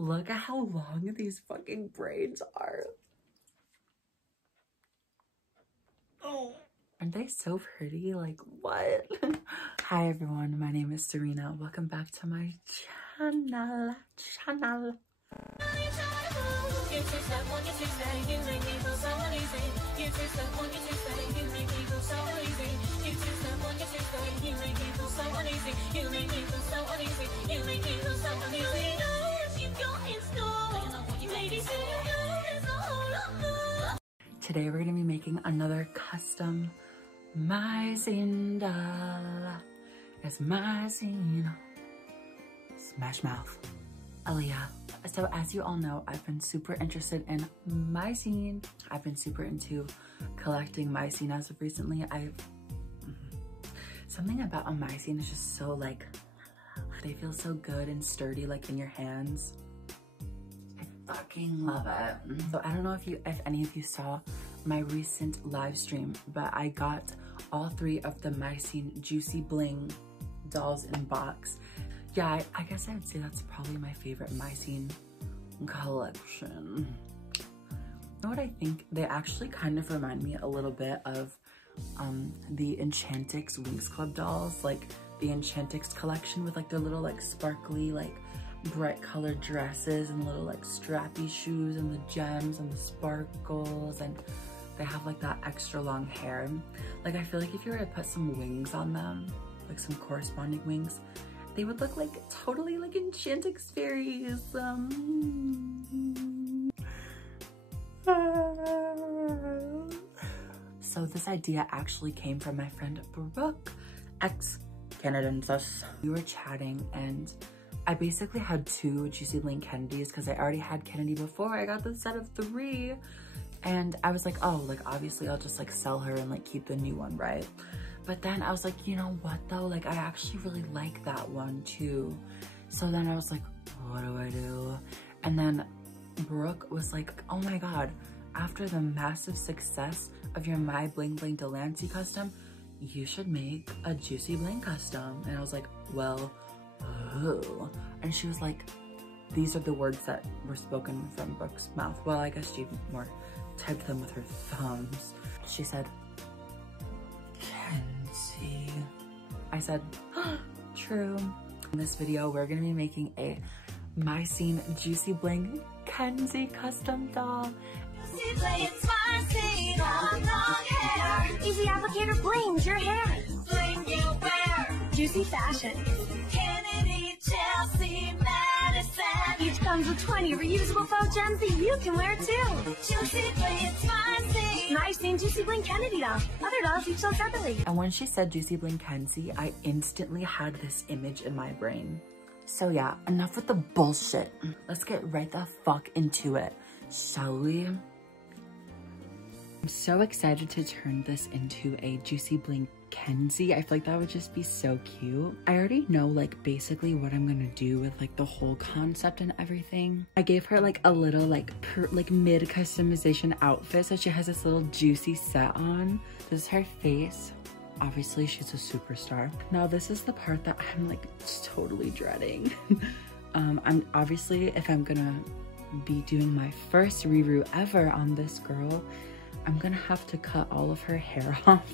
Look at how long these fucking braids are. Oh, aren't they so pretty? Like, what? Hi everyone, my name is Serena. Welcome back to my channel. Today we're gonna be making another custom MyScene doll. It's MyScene. Smash mouth. Aaliyah. So as you all know, I've been super interested in MyScene. I've been super into collecting MyScene as of recently. Something about a MyScene is just so like, they feel so good and sturdy like in your hands. I fucking love it. So I don't know if any of you saw my recent live stream, but I got all 3 of the MyScene Juicy Bling dolls in box. Yeah, I guess I would say that's probably my favorite MyScene collection. You know what I think? They actually kind of remind me a little bit of the Enchantix Winx Club dolls, like the Enchantix collection with like their little like sparkly like bright colored dresses and little like strappy shoes and the gems and the sparkles, and they have like that extra long hair. Like I feel like if you were to put some wings on them, like some corresponding wings, they would look like totally like Enchantix fairies. So this idea actually came from my friend Brooke, ex-Canadensis. We were chatting and I basically had 2 Juicy Bling Kennedys because I already had Kennedy before. I got the set of 3 and I was like, oh, like obviously I'll just like sell her and like keep the new one, right? But then I was like, you know what though? Like I actually really like that one too. So then I was like, what do I do? And then Brooke was like, oh my God, after the massive success of your My Bling Bling Delancey custom, you should make a Juicy Bling custom. And I was like, well, oh. And she was like, these are the words that were spoken from Brooke's mouth. Well, I guess she more typed them with her thumbs. She said, Kenzie. I said, true. In this video, we're gonna be making a MyScene Juicy Bling Kenzie custom doll. It's MyScene, long hair. Easy applicator blings your hair. Bling you wear. Juicy fashion. Kennedy, Chelsea, Madison. Each comes with 20 reusable faux gems that you can wear too. Juicy Bling, it's MyScene. MyScene Juicy Bling Kennedy doll. Other dolls each sold separately. And when she said Juicy Bling Kenzie, I instantly had this image in my brain. So yeah, enough with the bullshit. Let's get right the fuck into it, shall we? I'm so excited to turn this into a Juicy Bling Kenzie. I feel like that would just be so cute. I already know like basically what I'm gonna do with like the whole concept and everything. I gave her like a little like mid customization outfit, so she has this little juicy set on. This is her face. Obviously she's a superstar. Now this is the part that I'm like totally dreading. I'm obviously, if I'm gonna be doing my first reroot ever on this girl, I'm gonna have to cut all of her hair off,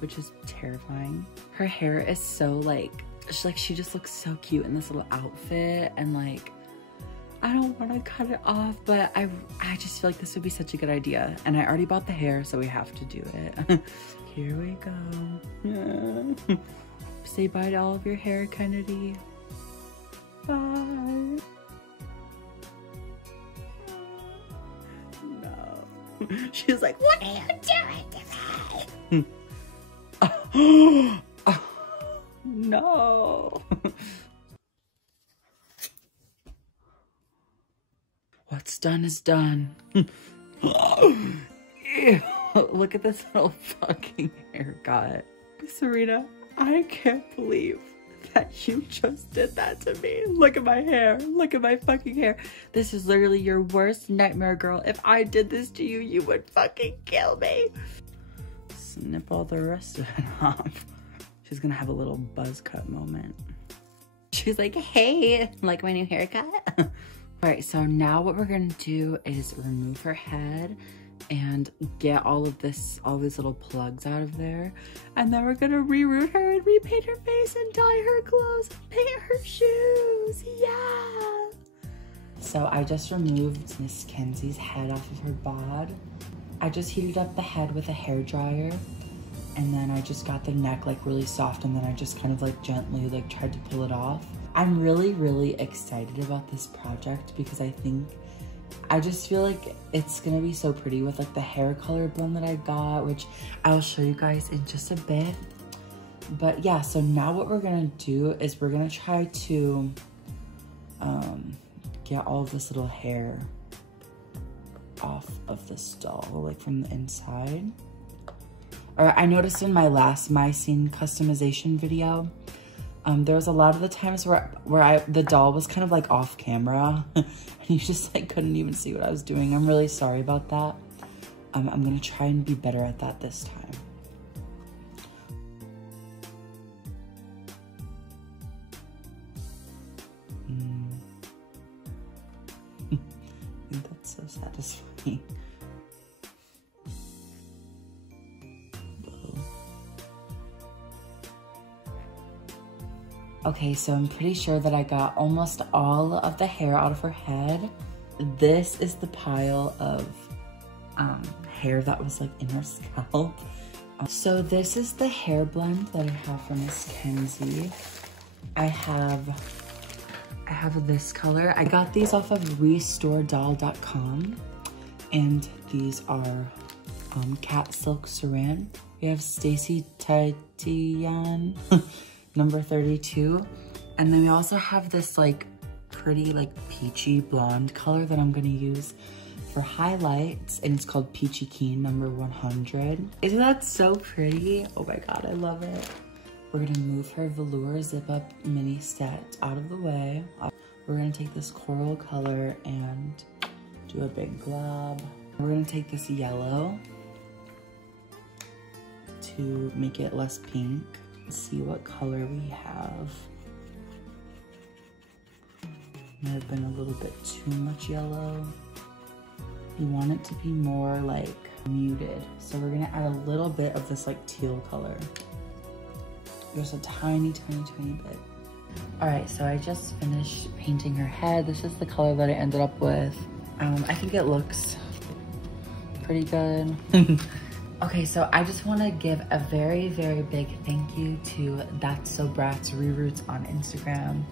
which is terrifying. Her hair is so like she just looks so cute in this little outfit, and like I don't want to cut it off, but I just feel like this would be such a good idea, and I already bought the hair, so we have to do it. Here we go. Say bye to all of your hair, Kennedy. Bye. She's like, what are you doing to me? No. What's done is done. Ew, look at this little fucking haircut. Serena, I can't believe that you just did that to me. Look at my hair. Look at my fucking hair. This is literally your worst nightmare, girl. If I did this to you, you would fucking kill me. Snip all the rest of it off. She's gonna have a little buzz cut moment. She's like, hey, like my new haircut? All right, so now what we're gonna do is remove her head and get all these little plugs out of there. And then we're gonna reroot her and repaint her face and dye her clothes and paint her shoes, yeah! So I just removed Miss Kenzie's head off of her bod. I just heated up the head with a hair dryer, and then I just got the neck like really soft, and then I just kind of like gently like tried to pull it off. I'm really, really excited about this project because I just feel like it's gonna be so pretty with like the hair color blend that I got, which I'll show you guys in just a bit. But yeah, so now what we're gonna do is we're gonna try to get all of this little hair off of this doll, like from the inside. Or I noticed in my last MyScene customization video, there was a lot of the times where the doll was kind of like off camera and you just like couldn't even see what I was doing. I'm really sorry about that. I'm gonna try and be better at that this time. I think that's so satisfying. Okay, so I'm pretty sure that I got almost all of the hair out of her head. This is the pile of hair that was like in her scalp. So this is the hair blend that I have from Miss Kenzie. I have this color. I got these off of restoredoll.com, and these are Cat Silk Saran. We have Stacy Titian, number 32. And then we also have this like pretty like peachy blonde color that I'm gonna use for highlights, and it's called Peachy Keen number 100. Isn't that so pretty? Oh my God, I love it. We're gonna move her velour zip up mini set out of the way. We're gonna take this coral color and do a big glob. We're gonna take this yellow to make it less pink. Let's see what color we have. Might have been a little bit too much yellow. You want it to be more like muted. So we're gonna add a little bit of this like teal color. Just a tiny, tiny, tiny bit. All right, so I just finished painting her head. This is the color that I ended up with. I think it looks pretty good. Okay, so I just want to give a very, very big thank you to That's So Bratz Reroots on Instagram.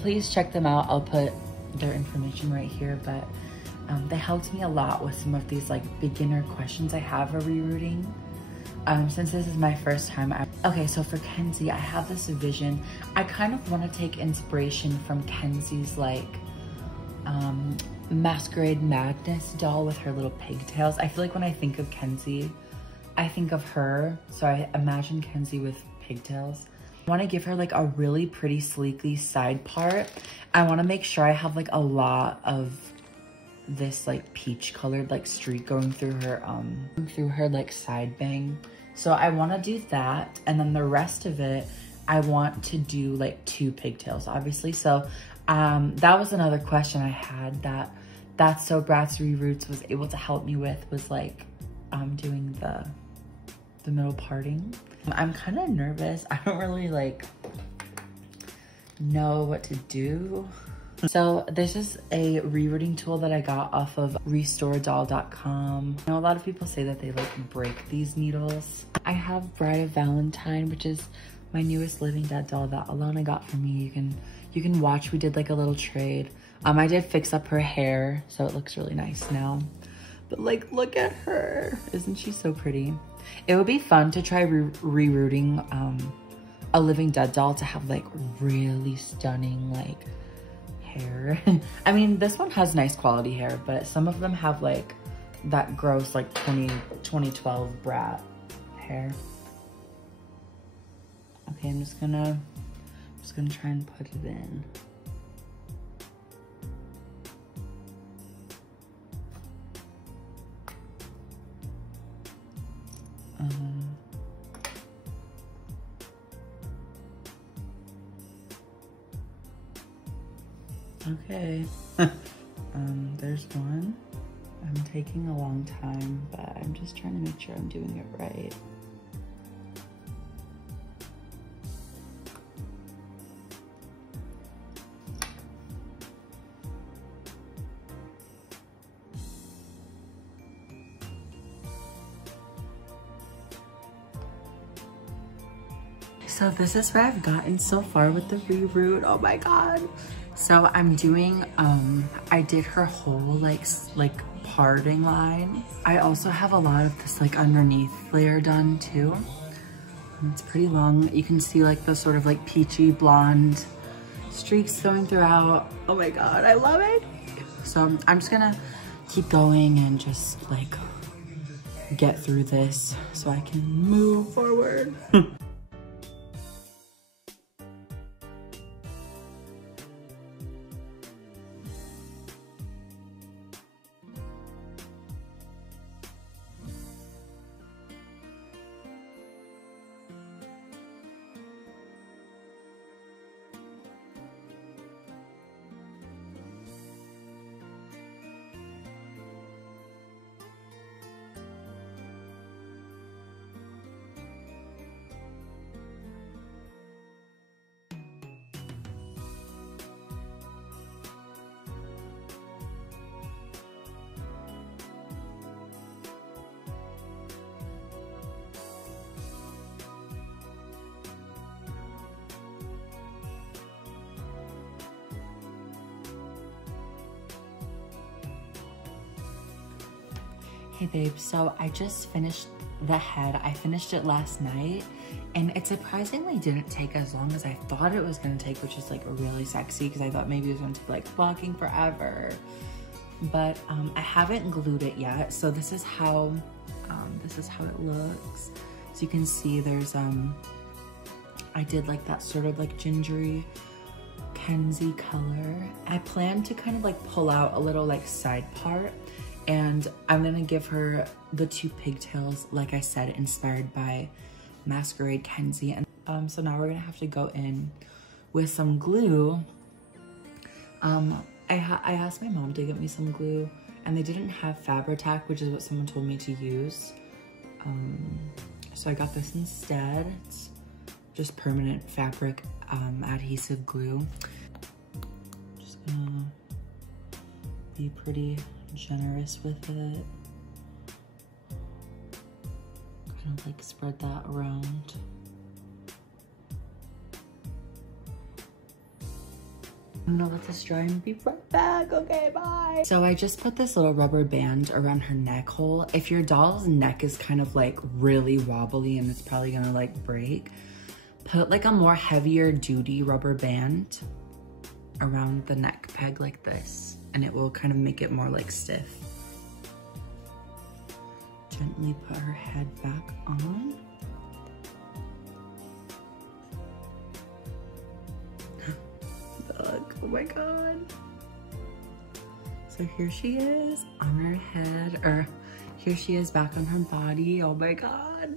Please check them out. I'll put their information right here, but they helped me a lot with some of these like beginner questions I have for rerooting. Since this is my first time. Okay, so for Kenzie, I have this vision. I kind of want to take inspiration from Kenzie's like Masquerade Madness doll with her little pigtails. I feel like when I think of Kenzie, I think of her. So I imagine Kenzie with pigtails. I want to give her like a really pretty sleekly side part. I want to make sure I have like a lot of this like peach colored like streak going through her like side bang. So I want to do that, and then the rest of it I want to do like 2 pigtails obviously. So that was another question I had that That's So Bratz Reroots was able to help me with, was like doing the middle parting. I'm kind of nervous. I don't really like know what to do. So this is a rerooting tool that I got off of restoredoll.com. I know a lot of people say that they like break these needles. I have Bride of Valentine, which is my newest Living Dead doll that Alana got for me. You can watch, we did like a little trade. I did fix up her hair, so it looks really nice now. But like, look at her. Isn't she so pretty? It would be fun to try rerooting a Living Dead doll to have like really stunning like hair. I mean, this one has nice quality hair, but some of them have like that gross like 2012 brat hair. Okay, I'm just gonna try and put it in. Okay. There's one. I'm taking a long time, but I'm just trying to make sure I'm doing it right. So this is where I've gotten so far with the reroot. Oh my god. So I'm doing, I did her whole like parting line. I also have a lot of this like underneath layer done too. It's pretty long. You can see like the sort of like peachy blonde streaks going throughout. Oh my god, I love it. So I'm just gonna keep going and just like get through this so I can move forward. Hey babe, so I just finished the head. I finished it last night and it surprisingly didn't take as long as I thought it was gonna take, which is like really sexy because I thought maybe it was gonna take like fucking forever. But I haven't glued it yet. So this is how it looks. So you can see there's I did like that sort of like gingery Kenzie color. I plan to kind of like pull out a little like side part, and I'm gonna give her the two pigtails, like I said, inspired by Masquerade Kenzie. And so now we're gonna have to go in with some glue. I asked my mom to get me some glue, and they didn't have Fabri-Tac, which is what someone told me to use. So I got this instead. It's just permanent fabric adhesive glue. Just gonna be pretty generous with it. Kind of like spread that around. I'm gonna let this dry and be right back. Okay, bye. So I just put this little rubber band around her neck hole. If your doll's neck is kind of like really wobbly and it's probably gonna like break, put like a more heavier duty rubber band around the neck peg like this, and it will kind of make it more like stiff. Gently put her head back on. Look, oh my god. So here she is on her head, or here she is back on her body. Oh my god,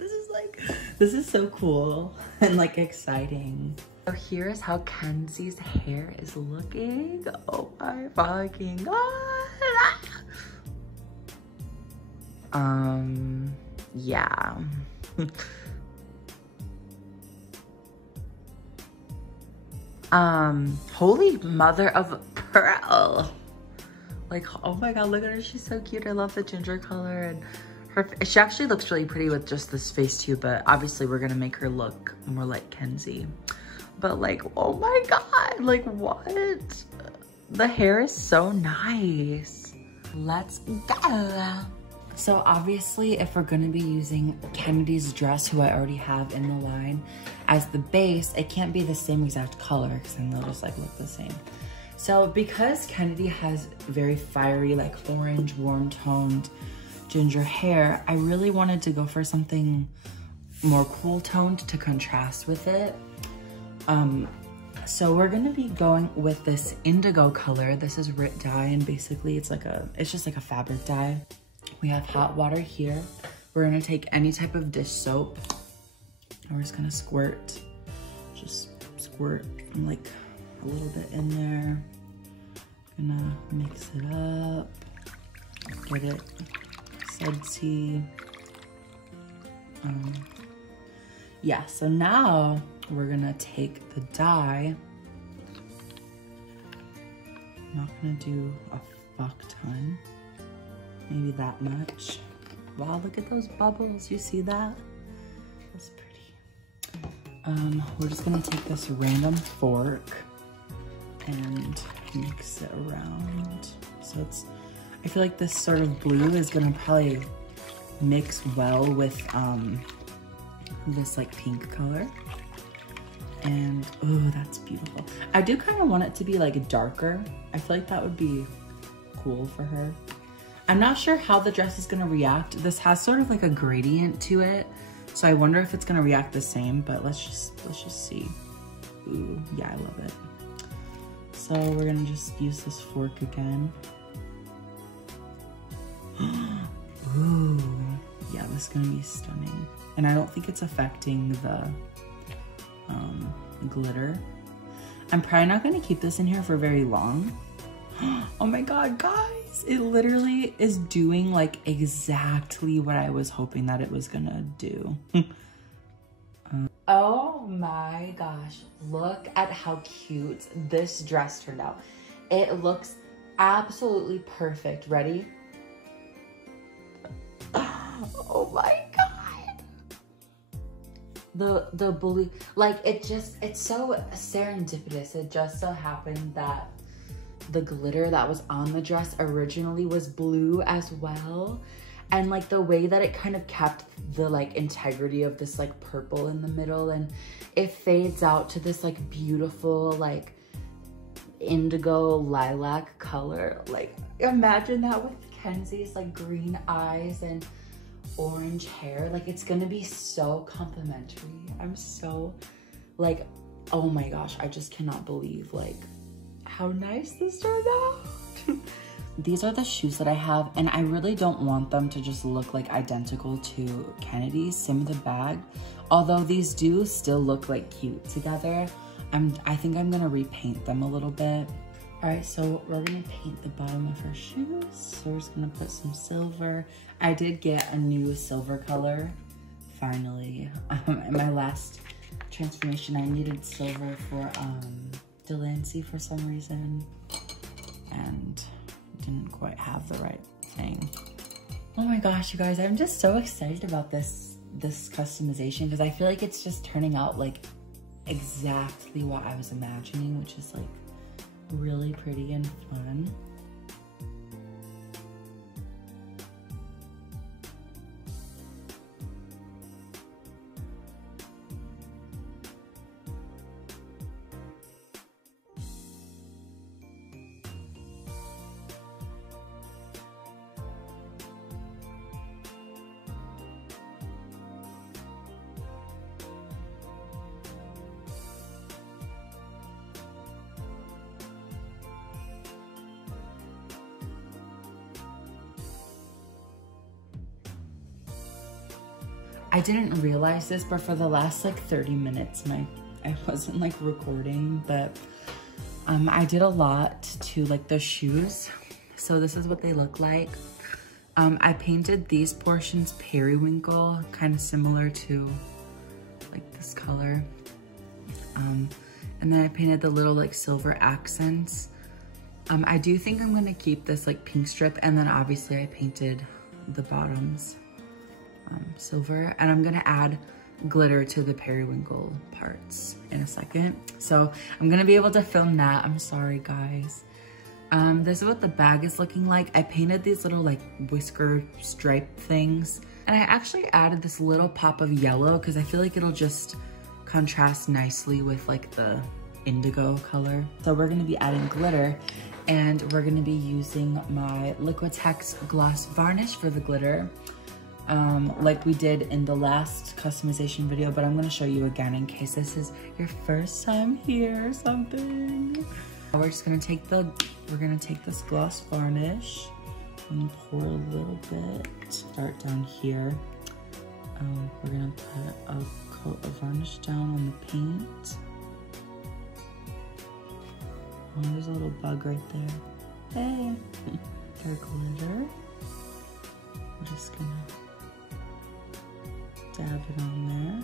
this is so cool and like exciting. So here is how Kenzie's hair is looking. Oh my fucking god. Yeah. Holy mother of pearl. Like, oh my god, look at her, she's so cute. I love the ginger color, and she actually looks really pretty with just this face too, but obviously we're gonna make her look more like Kenzie. But like, oh my god, like what? The hair is so nice. Let's go. So obviously, if we're gonna be using Kennedy's dress, who I already have in the line, as the base, it can't be the same exact color because then they'll just like look the same. So because Kennedy has very fiery, like orange, warm toned ginger hair, I really wanted to go for something more cool toned to contrast with it. So we're gonna be going with this indigo color. This is REROOT dye, and basically it's just like a fabric dye. We have hot water here. We're gonna take any type of dish soap, and we're just gonna squirt like a little bit in there. Gonna mix it up, get it sudsy. Yeah, so now we're gonna take the dye. I'm not gonna do a fuck ton, maybe that much. Wow, look at those bubbles, you see that? That's pretty. We're just gonna take this random fork and mix it around. So it's, I feel like this sort of blue is gonna probably mix well with this like pink color. And oh, that's beautiful. I do kind of want it to be like darker. I feel like that would be cool for her. I'm not sure how the dress is gonna react. This has sort of like a gradient to it, so I wonder if it's gonna react the same, but let's just see. Ooh, yeah, I love it. So we're gonna just use this fork again. Ooh, yeah, this is gonna be stunning. And I don't think it's affecting the glitter. I'm probably not gonna keep this in here for very long. Oh my God, guys, it literally is doing like exactly what I was hoping that it was gonna do. Oh my gosh, look at how cute this dress turned out. It looks absolutely perfect. Ready? Oh my God. The blue, like it's so serendipitous. It just so happened that the glitter that was on the dress originally was blue as well. And like the way that it kind of kept the like integrity of this like purple in the middle, and it fades out to this like beautiful like indigo lilac color. Like imagine that with Kenzie's like green eyes and orange hair. Like it's gonna be so complimentary. I'm so like, oh my gosh, I just cannot believe like how nice this turned out. These are the shoes that I have, and I really don't want them to just look like identical to Kennedy's. Same with the bag. Although these do still look like cute together. I think I'm gonna repaint them a little bit. All right, so we're gonna paint the bottom of her shoes. So we're just gonna put some silver. I did get a new silver color, finally. In my last transformation, I needed silver for Delancey for some reason, and didn't quite have the right thing. Oh my gosh, you guys, I'm just so excited about this customization because I feel like it's just turning out like exactly what I was imagining, which is like really pretty and fun. I didn't realize this, but for the last like 30 minutes, I wasn't like recording, but I did a lot to like the shoes. So this is what they look like. I painted these portions periwinkle, kind of similar to like this color. And then I painted the little like silver accents. I do think I'm gonna keep this like pink strip, and then obviously I painted the bottoms silver, and I'm gonna add glitter to the periwinkle parts in a second. So I'm gonna be able to film that. I'm sorry, guys. This is what the bag is looking like. I painted these little like whisker stripe things, and I actually added this little pop of yellow because I feel like it'll just contrast nicely with like the indigo color. So we're gonna be adding glitter, and we're gonna be using my Liquitex gloss varnish for the glitter. Like we did in the last customization video, but I'm gonna show you again in case this is your first time here or something. We're just gonna take this gloss varnish and pour a little bit. Start down here. We're gonna put a coat of varnish down on the paint. Oh, there's a little bug right there. Hey. Our glitter. We're just gonna dab it on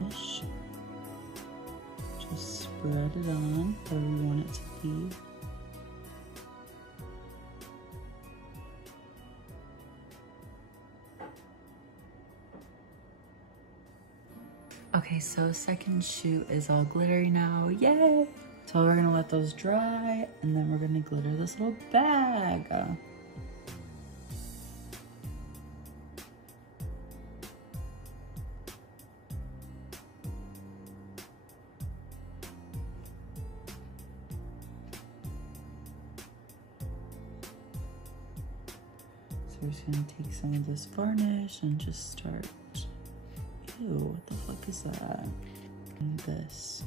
there. Ish. Just spread it on where we want it to be. Okay, so second shoot is all glittery now, yay! So we're gonna let those dry and then we're gonna glitter this little bag. So we're just gonna take some of this varnish and just start. Ew, what the fuck is that? And this.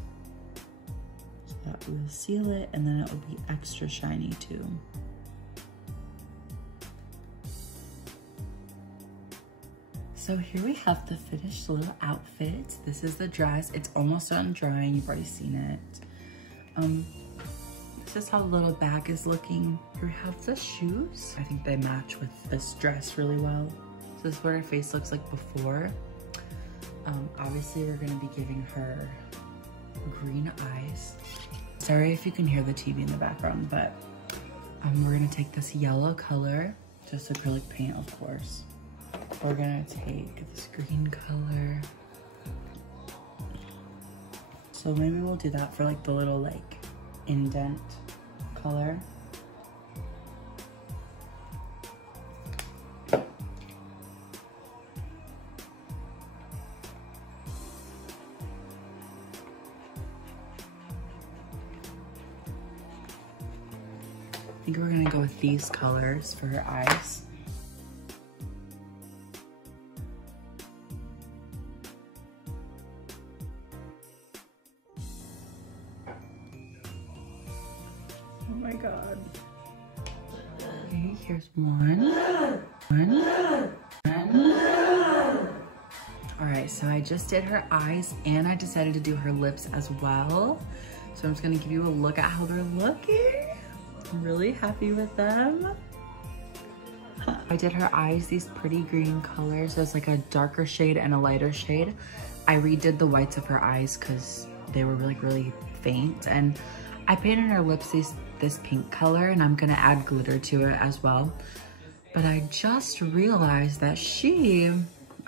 So that will seal it and then it will be extra shiny too. So here we have the finished little outfit. This is the dress. It's almost done drying. You've already seen it. This is how the little bag is looking. Here we have the shoes. I think they match with this dress really well. So this is what her face looks like before. Obviously we're gonna be giving her green eyes. Sorry if you can hear the TV in the background, but we're gonna take this yellow color, just acrylic paint of course. We're gonna take this green color. So maybe we'll do that for like the little like indent color. I think we're gonna go with these colors for her eyes. Oh my God. Okay, here's one. All right, so I just did her eyes and I decided to do her lips as well. So I'm just gonna give you a look at how they're looking. I'm really happy with them. I did her eyes these pretty green colors. There's like a darker shade and a lighter shade. I redid the whites of her eyes because they were really faint. And I painted her lips this pink color and I'm gonna add glitter to it as well. But I just realized that she,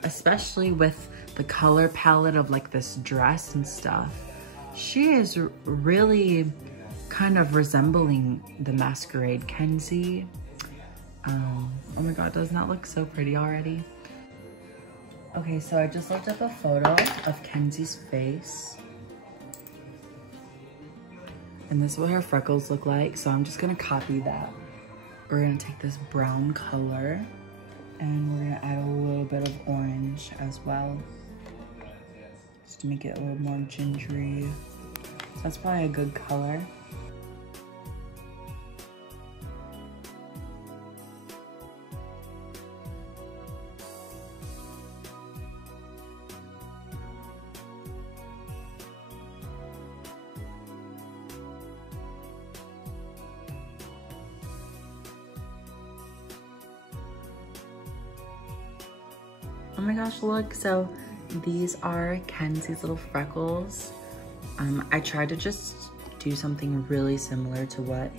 especially with the color palette of like this dress and stuff, she is really kind of resembling the Masquerade Kenzie. Oh my God, doesn't that look so pretty already? Okay, so I just looked up a photo of Kenzie's face. And this is what her freckles look like, so I'm just gonna copy that. We're gonna take this brown color and we're gonna add a little bit of orange as well, just to make it a little more gingery. So that's probably a good color. Oh my gosh, look, so these are Kenzie's little freckles. I tried to just do something really similar to what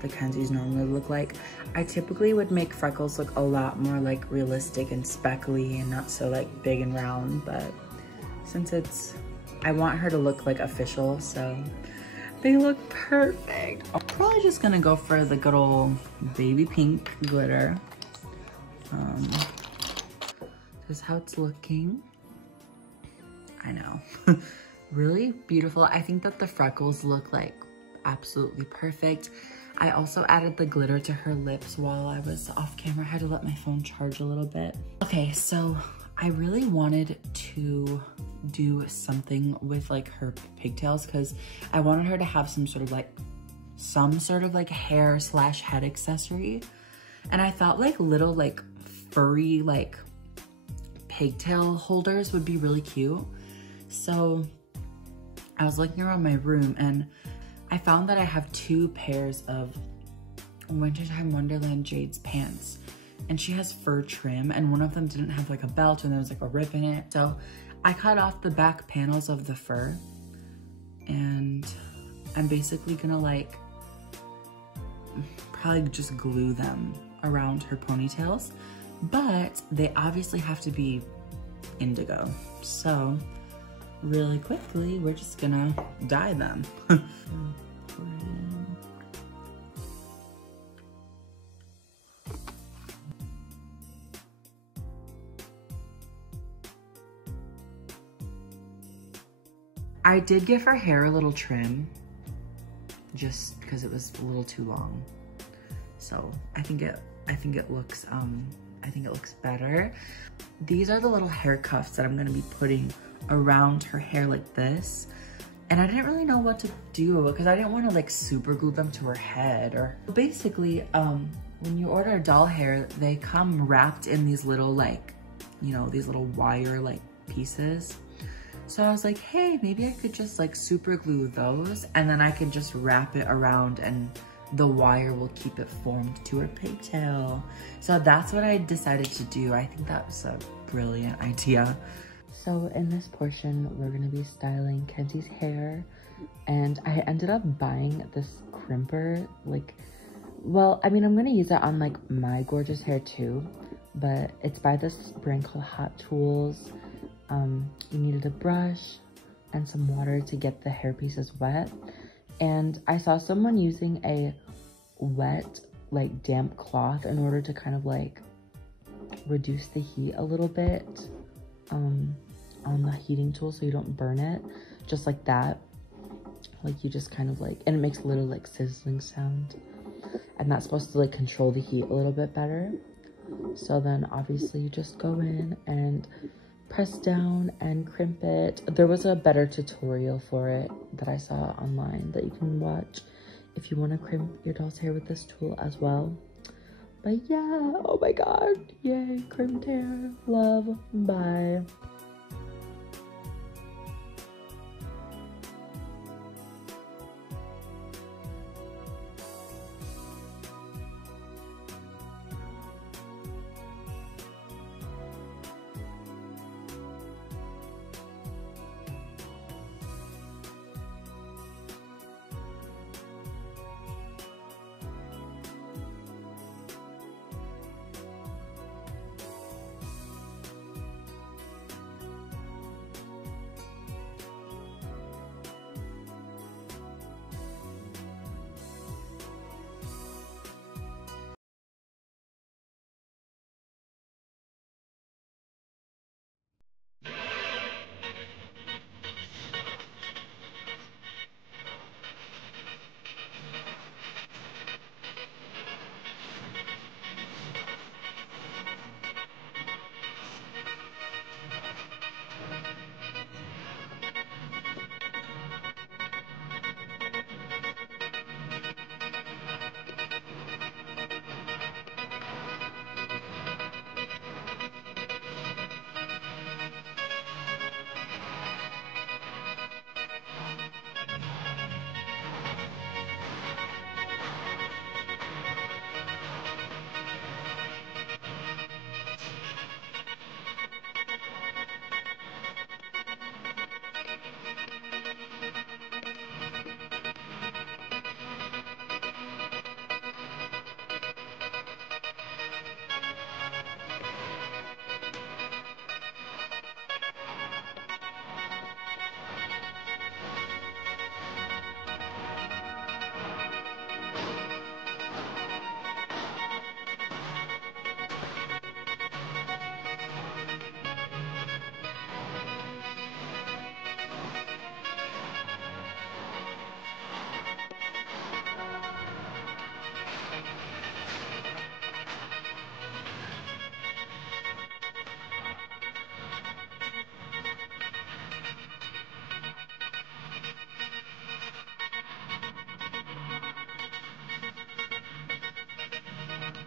the Kenzies normally look like. I typically would make freckles look a lot more like realistic and speckly and not so like big and round, but since I want her to look like official, so they look perfect. I'm probably just gonna go for the good old baby pink glitter. This is how it's looking. I know. Really beautiful. I think that the freckles look like absolutely perfect. I also added the glitter to her lips while I was off camera. I had to let my phone charge a little bit. Okay, so I really wanted to do something with like her pigtails because I wanted her to have some sort of like hair / head accessory. And I thought like little like furry like pigtail holders would be really cute. So I was looking around my room and I found that I have 2 pairs of Wintertime Wonderland Jade's pants. And she has fur trim, and one of them didn't have like a belt and there was like a rip in it. So I cut off the back panels of the fur, and I'm basically gonna like probably just glue them around her ponytails, but they obviously have to be indigo. So really quickly, we're just gonna dye them. I did give her hair a little trim just because it was a little too long. So I think it looks better. These are the little hair cuffs that I'm gonna be putting around her hair like this. And I didn't really know what to do because I didn't want to like super glue them to her head. Or basically, when you order doll hair, they come wrapped in these little like, you know, these little wire like pieces. So I was like, hey, maybe I could just like super glue those and then I could just wrap it around and the wire will keep it formed to her pigtail. So that's what I decided to do. I think that was a brilliant idea. So in this portion, we're gonna be styling Kenzie's hair, and I ended up buying this crimper. Like, well, I mean, I'm gonna use it on like my gorgeous hair too, but it's by this brand called Hot Tools. You needed a brush and some water to get the hair pieces wet. And I saw someone using a wet, like damp cloth in order to kind of like reduce the heat a little bit on the heating tool so you don't burn it. Just like that. Like you just kind of like, and it makes a little like sizzling sound. And that's supposed to like control the heat a little bit better. So then obviously you just go in and press down and crimp it. There was a better tutorial for it that I saw online that you can watch if you want to crimp your doll's hair with this tool as well. But yeah, oh my god, yay, crimped hair, love, bye.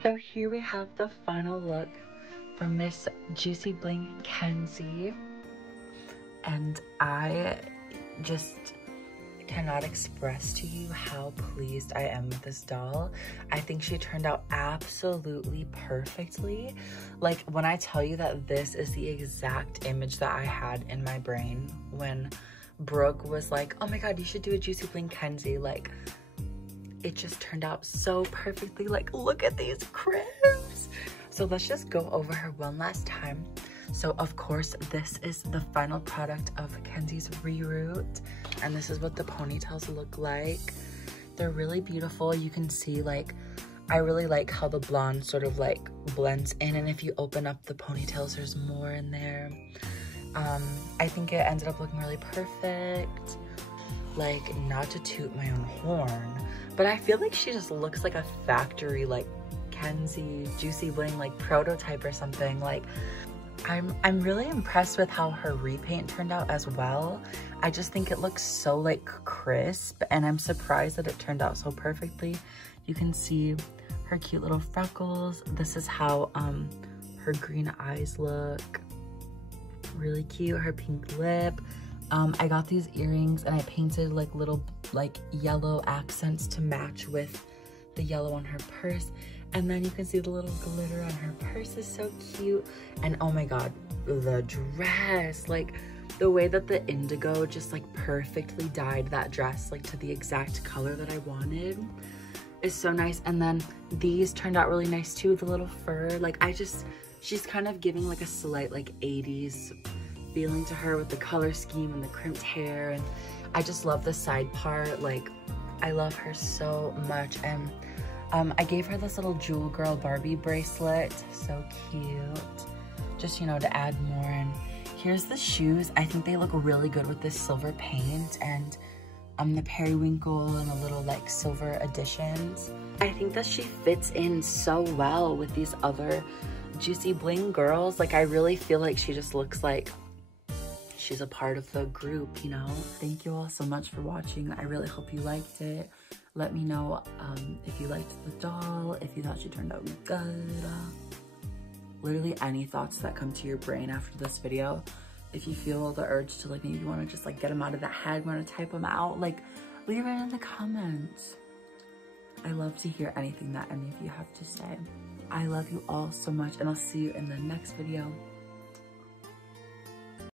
So here we have the final look from Miss Juicy Bling Kenzie. And I just cannot express to you how pleased I am with this doll. I think she turned out absolutely perfectly. Like, when I tell you that this is the exact image that I had in my brain when Brooke was like, oh my god, you should do a Juicy Bling Kenzie. Like, it just turned out so perfectly. Like, look at these cribs. So let's just go over her one last time. So of course, this is the final product of Kenzie's Reroot, and this is what the ponytails look like. They're really beautiful. You can see, like, I really like how the blonde sort of like blends in, and if you open up the ponytails, there's more in there. I think it ended up looking really perfect. Like, not to toot my own horn, but I feel like she just looks like a factory, like, Kenzie Juicy Bling, like, prototype or something. Like, I'm really impressed with how her repaint turned out as well. I just think it looks so, like, crisp, and I'm surprised that it turned out so perfectly. You can see her cute little freckles. This is how her green eyes look. Really cute. Her pink lip. I got these earrings and I painted like little like yellow accents to match with the yellow on her purse. And then you can see the little glitter on her purse is so cute. And oh my god, the dress, like the way that the indigo just like perfectly dyed that dress like to the exact color that I wanted is so nice. And then these turned out really nice too, the little fur. Like, she's kind of giving like a slight like 80s feeling to her with the color scheme and the crimped hair. And I just love the side part. Like, I love her so much. And I gave her this little Jewel Girl Barbie bracelet, so cute, just, you know, to add more. And here's the shoes. I think they look really good with this silver paint and the periwinkle and a little like silver additions. I think that she fits in so well with these other Juicy Bling girls. Like, I really feel like she just looks like she's a part of the group, you know? Thank you all so much for watching. I really hope you liked it. Let me know if you liked the doll, if you thought she turned out good. Literally any thoughts that come to your brain after this video. If you feel the urge to like, maybe you want to just like get them out of the head, want to type them out, like leave it in the comments. I love to hear anything that any of you have to say. I love you all so much, and I'll see you in the next video.